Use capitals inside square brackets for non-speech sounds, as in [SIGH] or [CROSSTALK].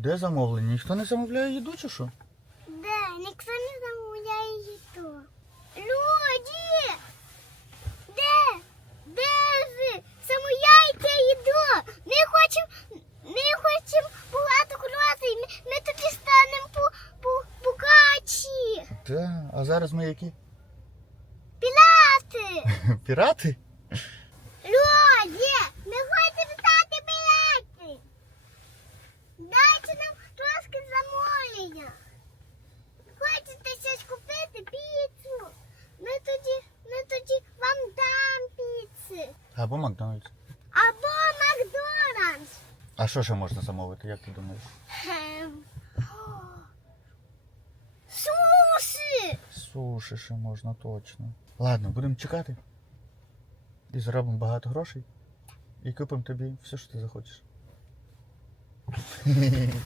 Де замовлення? Ніхто не замовляє їду чи що? Де? Ніхто не замовляє їду. Люди! Де? Де ви? Замовляйте їду! Ми хочемо, ми хочемо багато грошей. Ми, ми тоді станемо по, богачі. Та, а зараз ми які? Пілати! Пірати? [LAUGHS] Люди! Ми хочемо стати пілати! Дайте нам трошки замовлення. Хочете щось купити? Піцу? Ми тоді, ми тоді вам дам піци. Або Макдональдс. Або Макдональдс. А що ще можна замовити, як ти думаєш? Ем. Суші! Суші ще можна точно. Ладно, будемо чекати. І заробимо багато грошей. І купимо тобі все, що ти захочеш.